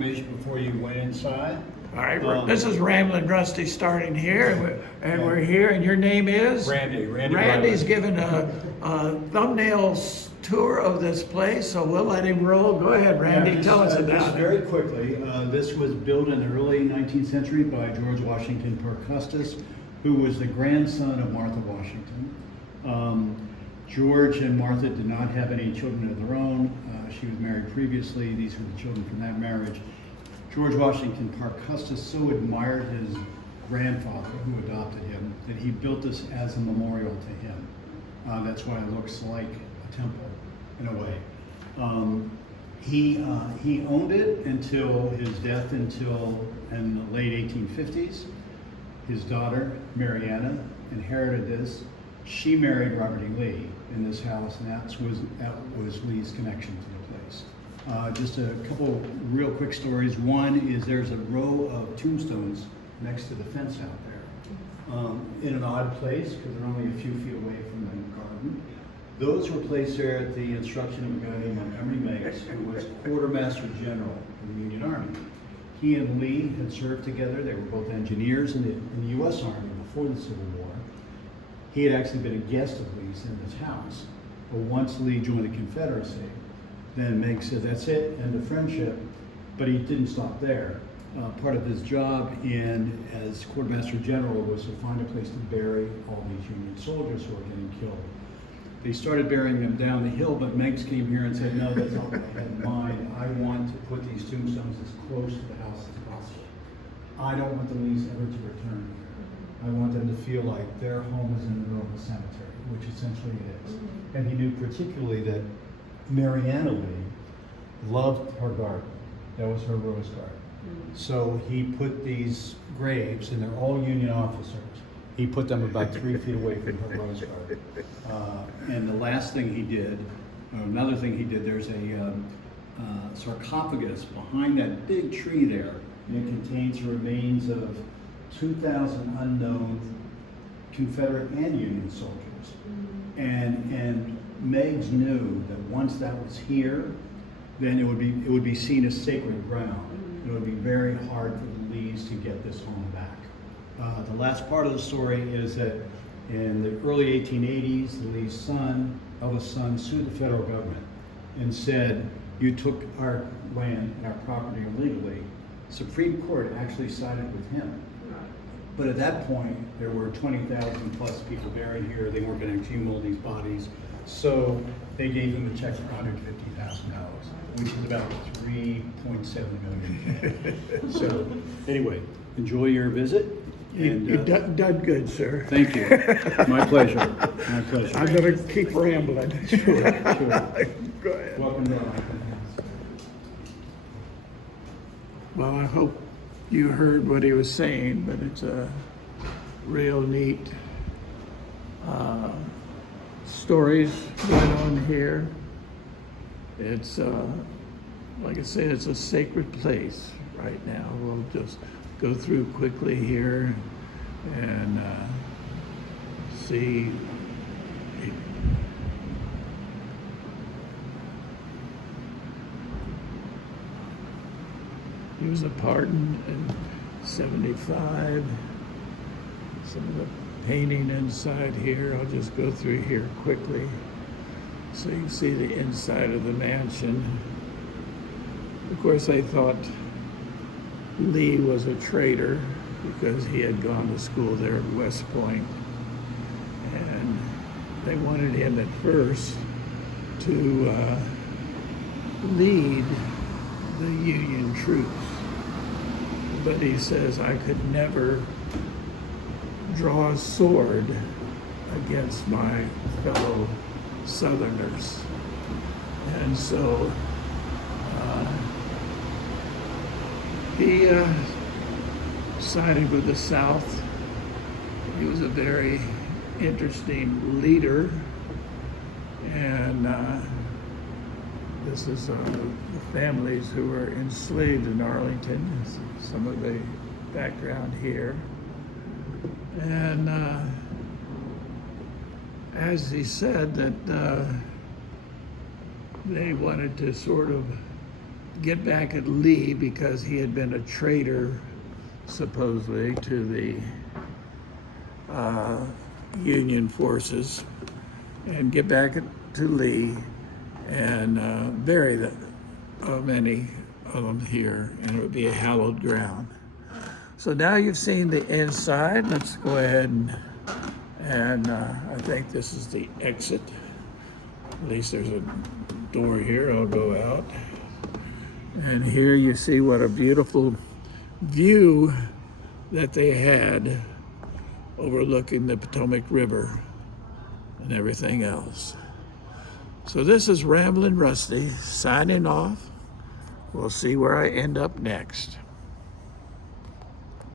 information before you went inside. All right, this is Ramblin' Rusty starting here, and we're here, and your name is? Randy. Randy's giving a thumbnail tour of this place, so we'll let him roll. Go ahead, Randy, tell us about Just it. very quickly, this was built in the early 19th century by George Washington Parke Custis, who was the grandson of Martha Washington. George and Martha did not have any children of their own. She was married previously. These were the children from that marriage. George Washington Parke Custis so admired his grandfather, who adopted him, that he built this as a memorial to him. That's why it looks like a temple, in a way. He owned it until his death in the late 1850s. His daughter, Mariana, inherited this. She married Robert E. Lee in this house, and that was Lee's connection to the place. Just a couple real quick stories. One is there's a row of tombstones next to the fence out there, in an odd place because they're only a few feet away from the garden. Those were placed there at the instruction of a guy named Montgomery Meigs, who was Quartermaster General in the Union Army. He and Lee had served together. They were both engineers in the U.S. Army before the Civil War. He had actually been a guest of Lee's in his house. But once Lee joined the Confederacy, then Meigs said, that's it, end of friendship. But he didn't stop there. Part of his job as Quartermaster General was to find a place to bury all these Union soldiers who were getting killed. They started burying them down the hill, but Meigs came here and said, no, that's not what I had in mind. I want to put these tombstones as close to the house as possible. I don't want the Lees ever to return here. I want them to feel like their home is in the middle of the cemetery, which essentially it is. And he knew particularly that Mariana Lee loved her garden. That was her rose garden. So he put these graves, and they're all Union officers. He put them about 3 feet away from her rose garden. And the last thing he did, or another thing he did, there's a sarcophagus behind that big tree there, and it contains the remains of 2,000 unknown Confederate and Union soldiers. And Meigs knew that once that was here, then it would be seen as sacred ground. It would be very hard for the Lees to get this home back. The last part of the story is that in the early 1880s, the Lee's son sued the federal government and said, you took our land and our property illegally. Supreme Court actually sided with him. But at that point, there were 20,000 plus people buried here. They weren't going to exhume all these bodies. So they gave him a check for $150,000, which is about 3.7 million. So anyway, enjoy your visit. You've done good, sir. Thank you. My pleasure. My pleasure. I'm going to keep rambling. Sure. Go ahead. Welcome to Arlington. Well, I hope you heard what he was saying, but it's a real neat stories going on here. It's, like I said, it's a sacred place right now. We'll just go through quickly here and see. He was a pardon in 75. Some of the painting inside here, I'll just go through here quickly so you can see the inside of the mansion. Of course, they thought Lee was a traitor because he had gone to school there at West Point. And they wanted him at first to lead the Union troops. But he says, I could never draw a sword against my fellow Southerners. And so he sided with the South. He was a very interesting leader. And this is the families who were enslaved in Arlington, some of the background here. And as he said that they wanted to sort of get back at Lee because he had been a traitor, supposedly, to the Union forces, and get back to Lee and bury many of them here, and it would be a hallowed ground. So now you've seen the inside. Let's go ahead and I think this is the exit. At least there's a door here. I'll go out. And here you see what a beautiful view that they had overlooking the Potomac River and everything else. So this is Ramblin' Rusty signing off. We'll see where I end up next.